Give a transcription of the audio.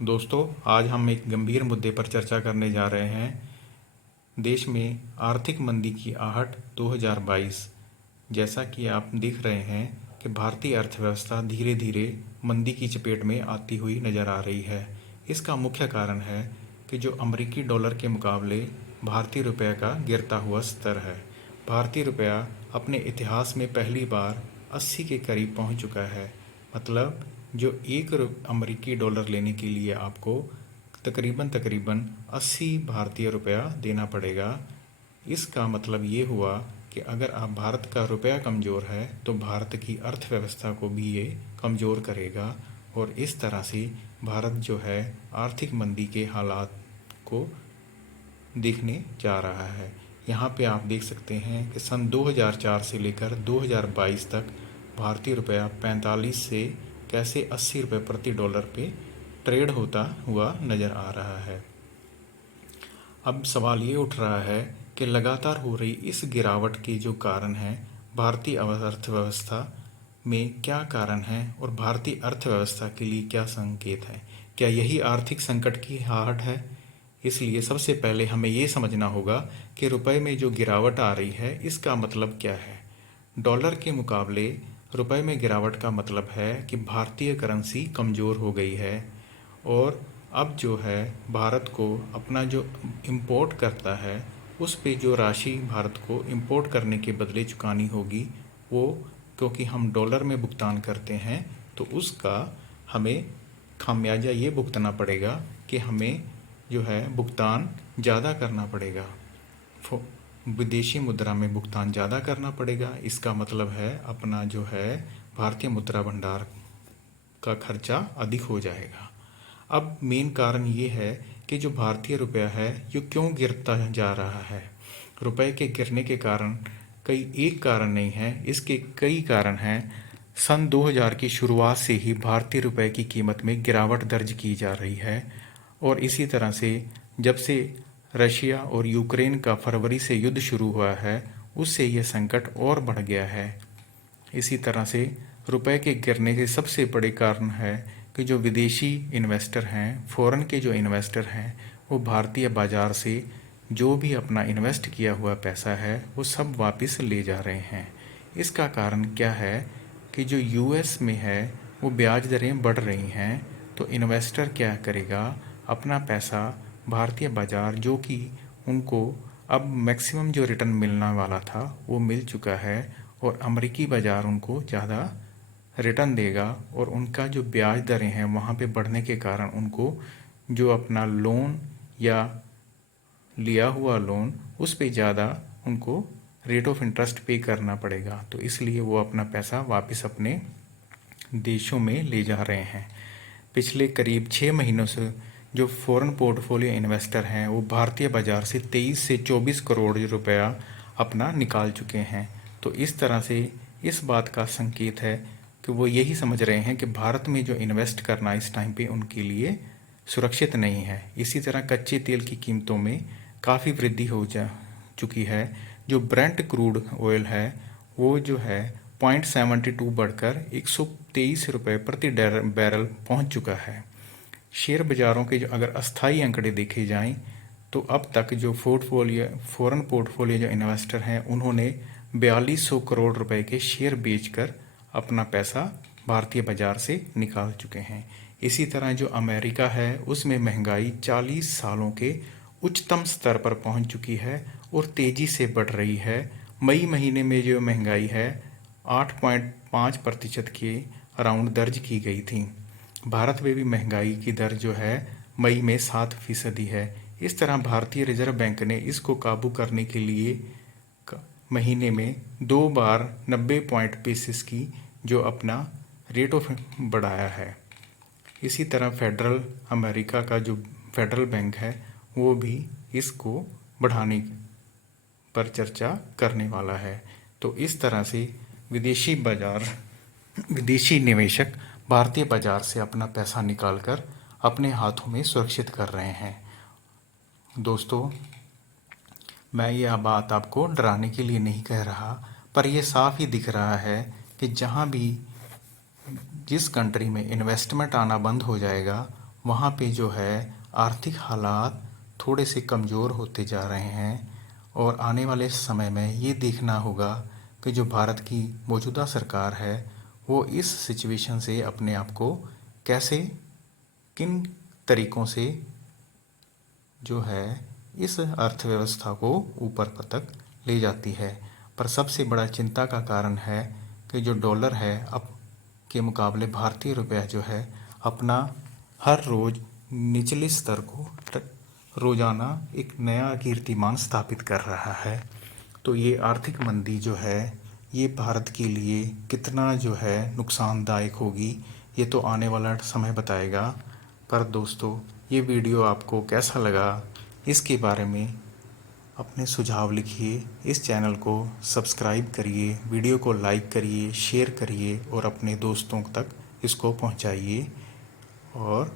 दोस्तों, आज हम एक गंभीर मुद्दे पर चर्चा करने जा रहे हैं। देश में आर्थिक मंदी की आहट 2022। जैसा कि आप देख रहे हैं कि भारतीय अर्थव्यवस्था धीरे धीरे मंदी की चपेट में आती हुई नजर आ रही है। इसका मुख्य कारण है कि जो अमेरिकी डॉलर के मुकाबले भारतीय रुपये का गिरता हुआ स्तर है। भारतीय रुपया अपने इतिहास में पहली बार 80 के करीब पहुंच चुका है। मतलब जो एक अमेरिकी डॉलर लेने के लिए आपको तकरीबन तकरीबन 80 भारतीय रुपया देना पड़ेगा। इसका मतलब ये हुआ कि अगर आप भारत का रुपया कमज़ोर है तो भारत की अर्थव्यवस्था को भी ये कमज़ोर करेगा और इस तरह से भारत जो है आर्थिक मंदी के हालात को देखने जा रहा है। यहाँ पे आप देख सकते हैं कि सन 2004 से लेकर 2022 तक भारतीय रुपया 45 से कैसे 80 रुपये प्रति डॉलर पे ट्रेड होता हुआ नज़र आ रहा है। अब सवाल ये उठ रहा है कि लगातार हो रही इस गिरावट के जो कारण हैं, भारतीय अर्थव्यवस्था में क्या कारण है और भारतीय अर्थव्यवस्था के लिए क्या संकेत है। क्या यही आर्थिक संकट की आहट है? इसलिए सबसे पहले हमें ये समझना होगा कि रुपए में जो गिरावट आ रही है इसका मतलब क्या है। डॉलर के मुकाबले रुपए में गिरावट का मतलब है कि भारतीय करेंसी कमज़ोर हो गई है और अब जो है भारत को अपना जो इम्पोर्ट करता है उस पे जो राशि भारत को इम्पोर्ट करने के बदले चुकानी होगी, वो क्योंकि हम डॉलर में भुगतान करते हैं तो उसका हमें खामियाजा ये भुगतना पड़ेगा कि हमें जो है भुगतान ज़्यादा करना पड़ेगा। विदेशी मुद्रा में भुगतान ज़्यादा करना पड़ेगा। इसका मतलब है अपना जो है भारतीय मुद्रा भंडार का खर्चा अधिक हो जाएगा। अब मेन कारण ये है कि जो भारतीय रुपया है ये क्यों गिरता जा रहा है। रुपए के गिरने के कारण कई एक कारण नहीं है, इसके कई कारण हैं। सन 2000 की शुरुआत से ही भारतीय रुपए की कीमत में गिरावट दर्ज की जा रही है और इसी तरह से जब से रशिया और यूक्रेन का फरवरी से युद्ध शुरू हुआ है उससे यह संकट और बढ़ गया है। इसी तरह से रुपए के गिरने के सबसे बड़े कारण है कि जो विदेशी इन्वेस्टर हैं, फॉरेन के जो इन्वेस्टर हैं, वो भारतीय बाज़ार से जो भी अपना इन्वेस्ट किया हुआ पैसा है वो सब वापस ले जा रहे हैं। इसका कारण क्या है कि जो यूएस में है वो ब्याज दरें बढ़ रही हैं, तो इन्वेस्टर क्या करेगा, अपना पैसा भारतीय बाज़ार जो कि उनको अब मैक्सिमम जो रिटर्न मिलने वाला था वो मिल चुका है और अमेरिकी बाज़ार उनको ज़्यादा रिटर्न देगा और उनका जो ब्याज दरें हैं वहाँ पे बढ़ने के कारण उनको जो अपना लोन या लिया हुआ लोन उस पे ज़्यादा उनको रेट ऑफ इंटरेस्ट पे करना पड़ेगा। तो इसलिए वो अपना पैसा वापस अपने देशों में ले जा रहे हैं। पिछले करीब 6 महीनों से जो फॉरेन पोर्टफोलियो इन्वेस्टर हैं वो भारतीय बाज़ार से 23 से 24 करोड़ रुपया अपना निकाल चुके हैं। तो इस तरह से इस बात का संकेत है कि वो यही समझ रहे हैं कि भारत में जो इन्वेस्ट करना इस टाइम पे उनके लिए सुरक्षित नहीं है। इसी तरह कच्चे तेल की कीमतों में काफ़ी वृद्धि हो जा चुकी है। जो ब्रेंट क्रूड ऑयल है वो जो है 0.72 बढ़कर 123 रुपये प्रति बैरल पहुंच चुका है। शेयर बाज़ारों के जो अगर अस्थायी आंकड़े देखे जाएं तो अब तक जो फॉरेन पोर्टफोलियो जो इन्वेस्टर हैं उन्होंने 4200 करोड़ रुपए के शेयर बेचकर अपना पैसा भारतीय बाज़ार से निकाल चुके हैं। इसी तरह जो अमेरिका है उसमें महंगाई 40 सालों के उच्चतम स्तर पर पहुंच चुकी है और तेज़ी से बढ़ रही है। मई महीने में जो महंगाई है 8.5% के अराउंड दर्ज की गई थी। भारत में भी महंगाई की दर जो है मई में 7% है। इस तरह भारतीय रिजर्व बैंक ने इसको काबू करने के लिए महीने में 2 बार 90 पॉइंट बेसिस की जो अपना रेट ऑफ बढ़ाया है। इसी तरह फेडरल अमेरिका का जो फेडरल बैंक है वो भी इसको बढ़ाने पर चर्चा करने वाला है। तो इस तरह से विदेशी निवेशक भारतीय बाजार से अपना पैसा निकालकर अपने हाथों में सुरक्षित कर रहे हैं। दोस्तों, मैं यह बात आपको डराने के लिए नहीं कह रहा, पर यह साफ ही दिख रहा है कि जहाँ भी जिस कंट्री में इन्वेस्टमेंट आना बंद हो जाएगा वहाँ पे जो है आर्थिक हालात थोड़े से कमज़ोर होते जा रहे हैं और आने वाले समय में ये देखना होगा कि जो भारत की मौजूदा सरकार है वो इस सिचुएशन से अपने आप को कैसे, किन तरीक़ों से जो है इस अर्थव्यवस्था को ऊपर तक ले जाती है। पर सबसे बड़ा चिंता का कारण है कि जो डॉलर है अब के मुकाबले भारतीय रुपया जो है अपना हर रोज़ निचले स्तर को रोज़ाना एक नया कीर्तिमान स्थापित कर रहा है। तो ये आर्थिक मंदी जो है ये भारत के लिए कितना जो है नुकसानदायक होगी ये तो आने वाला समय बताएगा। पर दोस्तों, ये वीडियो आपको कैसा लगा इसके बारे में अपने सुझाव लिखिए। इस चैनल को सब्सक्राइब करिए, वीडियो को लाइक करिए, शेयर करिए और अपने दोस्तों तक इसको पहुंचाइए। और